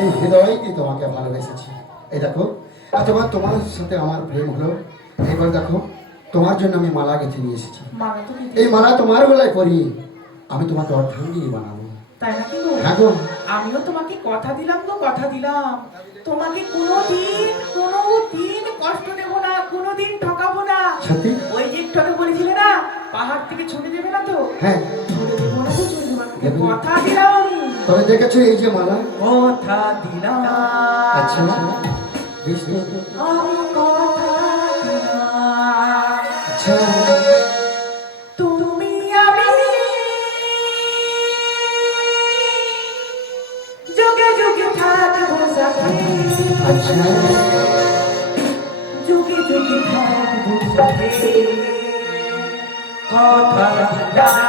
এই হৃদয় দিয়ে তোমাকে ভালোবেসেছি। এই দেখো এতবার তোমার সাথে আমার প্রেম হলো, এইবার দেখো তোমার জন্য আমি মালা গেঁথে নিয়ে এসেছি। এই মালা তোমার গলায় পরিয়ে আমি তোমাকে অর্ধাঙ্গিনী বানাবো। তাই নাকি গো? হ্যাঁ গো। আমিও তোমাকে কথা দিলাম গো, কথা দিলাম। তোমাকে কোনোদিন কষ্ট দেবো না, কোনোদিন ঠকাবো না। সত্যি? ওই যে একটু আগে বলেছিলে না পাহাড় থেকে ছুঁড়ে দেবে না তো? হ্যাঁ। ছুঁড়ে দেবো না তো, ছুঁড়ে দেবো না। কথা দিলাম আমি। তবে দেখেছো এই যে মালা? কথা দিলাম। আচ্ছা বেশ বেশ। আমি কথা দিলাম। আচ্ছা তুমি আমি যুগে যুগে থাকবো সাথী। আচ্ছা যুগে যুগে থাকবো সাথী। কথা দিলাম।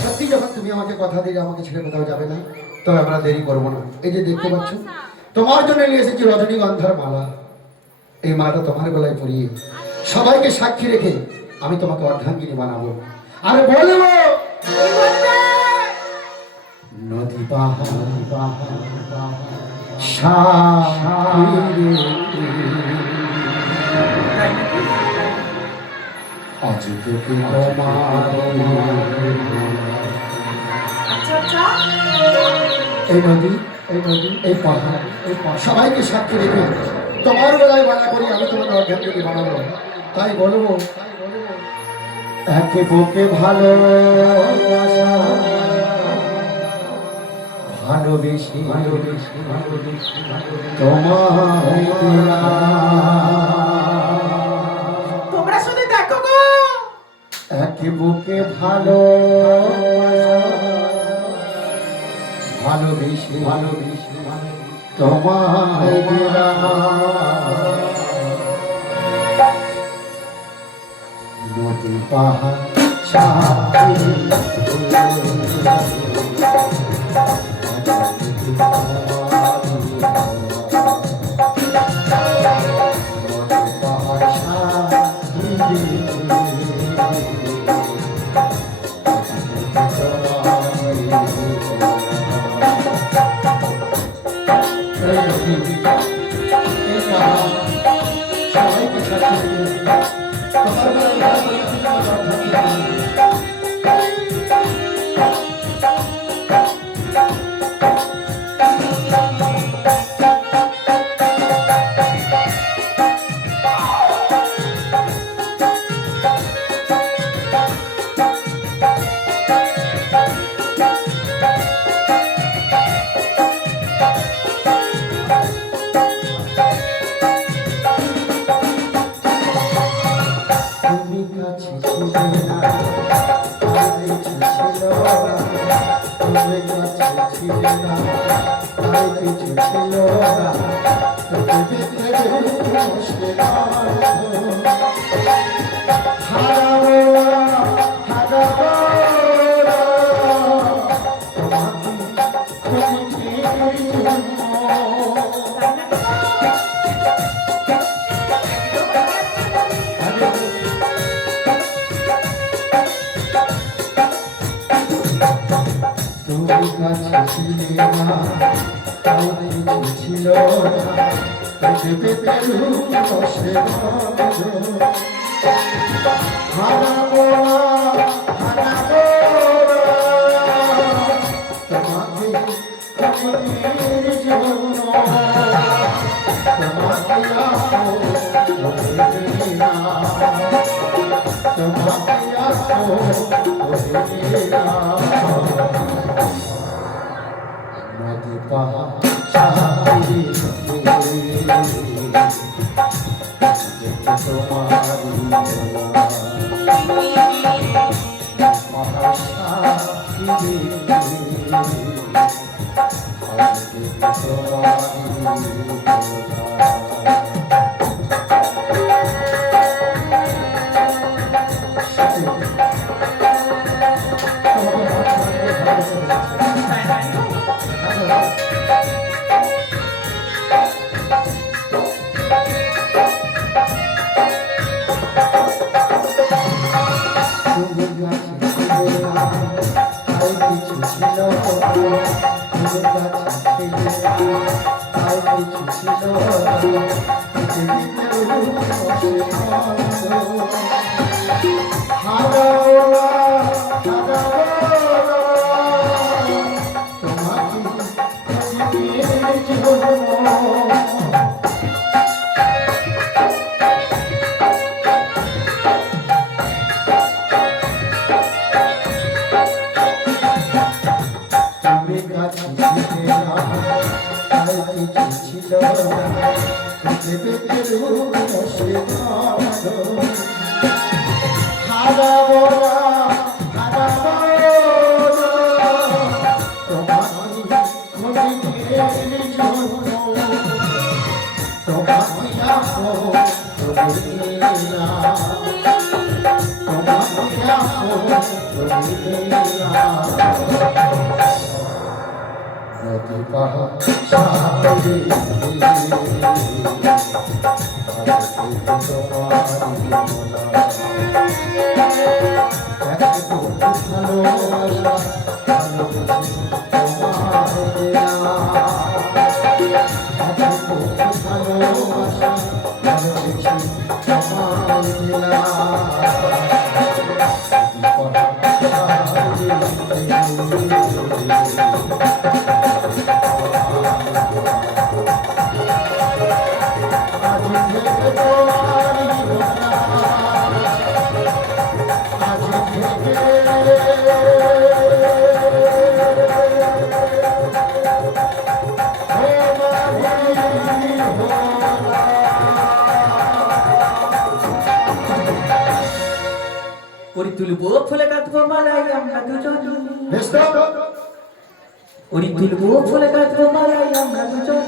সত্যি যখন তুমি আমাকে কথা দিলে আমাকে ছেড়ে কোথাও যাবে না, তবে আমরা দেরি করবো না। এই যে দেখতে পাচ্ছ তোমার জন্য নিয়ে এসেছি রজনীগন্ধার মালা। এই মালাটা তোমার গলায় পরিয়ে সবাইকে সাক্ষী রেখে আমি তোমাকে অর্ধাঙ্গিনী বানাবো। আর বলবো নদী পাহাড় সাক্ষী আজ তোকে এই নদী এই পাহাড় সবাইকে সাক্ষী রেখে তোমার বেলায় মালা করি আমি তোমাকে অর্ধাঙ্গিনী বানাবো। তাই বলবো একে বুকে ভালোবাসা ভালোবেসে তোমায় তোমরা শুধু দেখো গো, একে বুকে ভালো ভালোবেসে তোমায় নদী পাহাড় সাক্ষী তাই কিছু ছিল না, তুমি কাছে ছিলে না, তাই কিছু ছিল না, তোকে পেতে বসে না। হারাবো না, হারাবো না, তোমাকে খুঁজে তুমি কাছে ছিলে না, তাই কিছু ছিল না, তোকে পেতে বসে না। হারাবো না, হারাবো না, তোমাকে খুঁজে জন্য, তোমাকে আসো বলে না, তোমাকে আসো বলে না। নদী পাহাড় সাহায্যে ওরি তুলবো ফুলে কাঁদবো মালাই আমরা দুজন, ওরি তুলবো ফুলে কাঁদবো মালাই আমরা দুজন।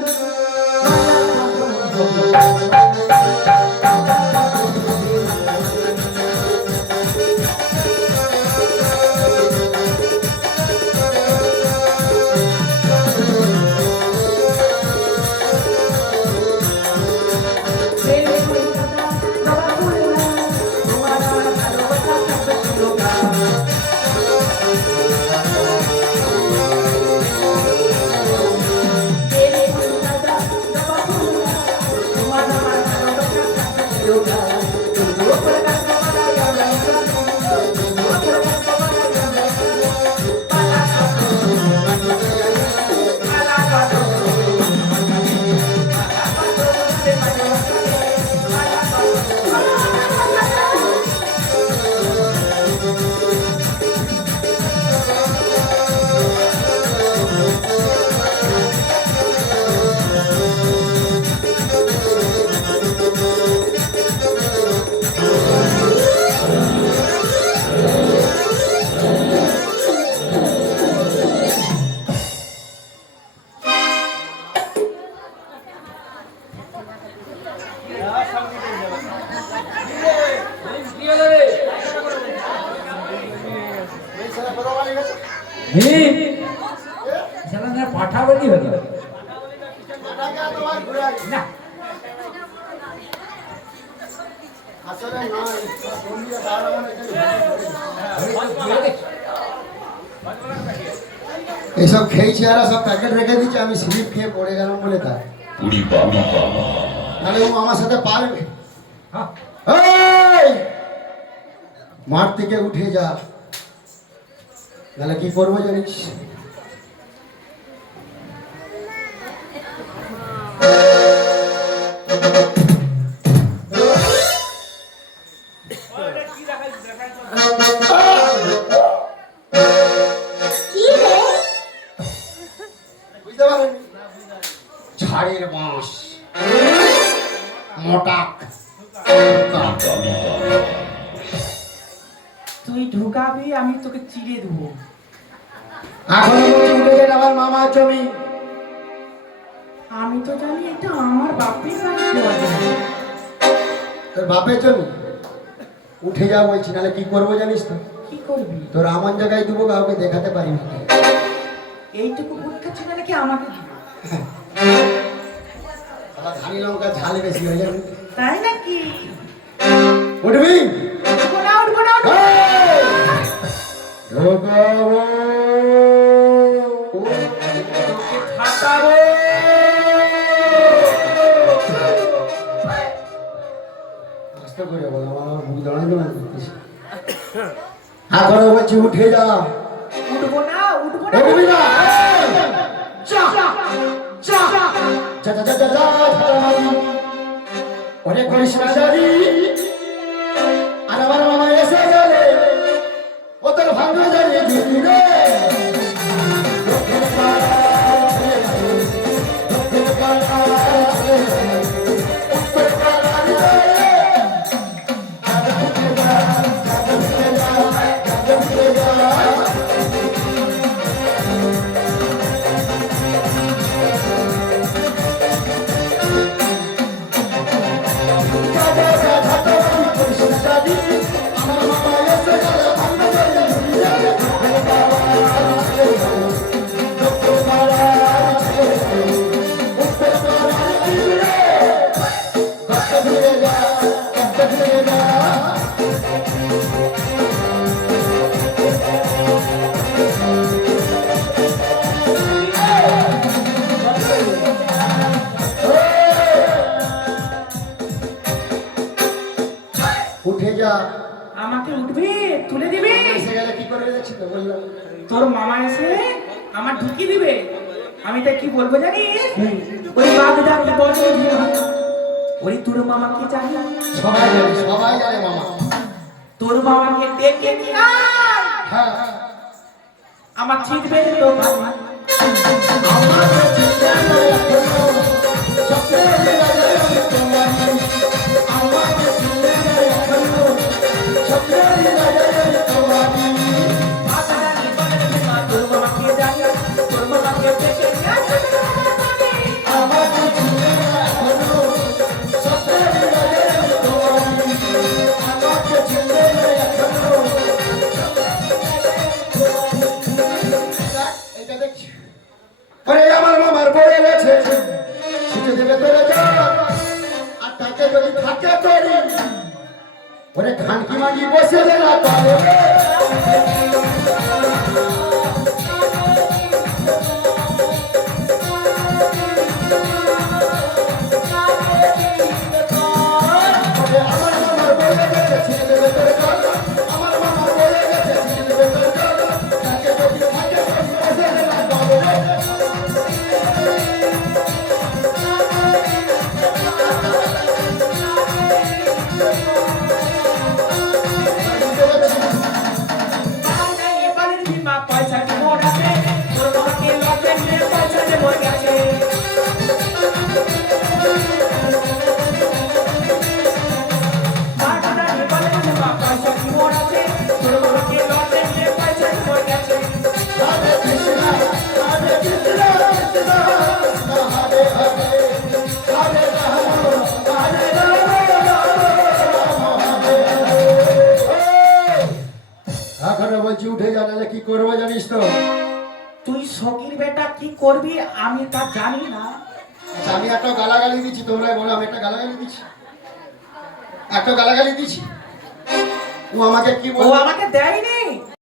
সেটা না পাঠা বলি হলো না আসলে নয় বন্ধুরা তারা মানে এইসব খেয়েছি আর সব প্যাকেট রেখে দিচ্ছে আমি স্লিপ খেয়ে পড়ে গেলাম বলে তাই তাহলে ও আমার সাথে পারবে এই! মাঠ থেকে উঠে যা তাহলে কি করবো জানিস বুঝতে পারেন ঝাড়ের বাঁশ মোটাক তুই ঢুকাবি আমি তোকে চিড়ে দেবো। এখন বলছি উঠে যেটা আমার মামার জমি আমি তো জানি এটা আমার বাপের বাড়ি দেওয়া জমি। তোর বাপের জমি উঠে যা বলছি নাহলে কি করবো জানিস তো কি করবি? তোর আমার জায়গায় দেবো কাউকে দেখাতে পারি না এইটুকু পরীক্ষা ছিল নাকি আমাকে দিবি? আবার ধানি লঙ্কা ঝাল বেশি হয়ে যাবে তাই নাকি? উঠবি উঠবো না, উঠবো না, উঠবো না। ঢোকাবো তোকে ফাটাবো। আস্তে করে বল আমার মুখ দাঁড়ানো না এখন বলছি উঠে যা উঠবো না, উঠবো না। উঠবি না যা যা যা যা যা যা অনেক করিস না জানি আর আমার মামা এসে গেলে ও তোর ভাঙা জানিয়ে দিবি রে উঠে যা আমাকে উঠবি, তুলে দিবি। এসে গেলে কি করবে দেখছি তো বললাম তোর মামা এসে আমার ঢুকিয়ে দিবে। আমি তাই কি বলবো জানিস? ওই বাগদা কি বলে ওই তোর মামাকে জানি সবাই জানে মামা তোর মামাকে ডেকে নিয়ে আয়। হ্যাঁ আমার ছিটবে তো মামা। তোর মামাকে জানি, তোর মামাকে ডেকে নিয়ে আয়। আমার মামার বয়ে গেছে বেটা কি করবি আমি তা জানি না। আচ্ছা আমি একটা গালাগালি দিচ্ছি, তোমরা বলো আমি একটা গালাগালি দিচ্ছি, একটা গালাগালি দিচ্ছি। ও আমাকে কি ও বলবে? আমাকে দেয়নি,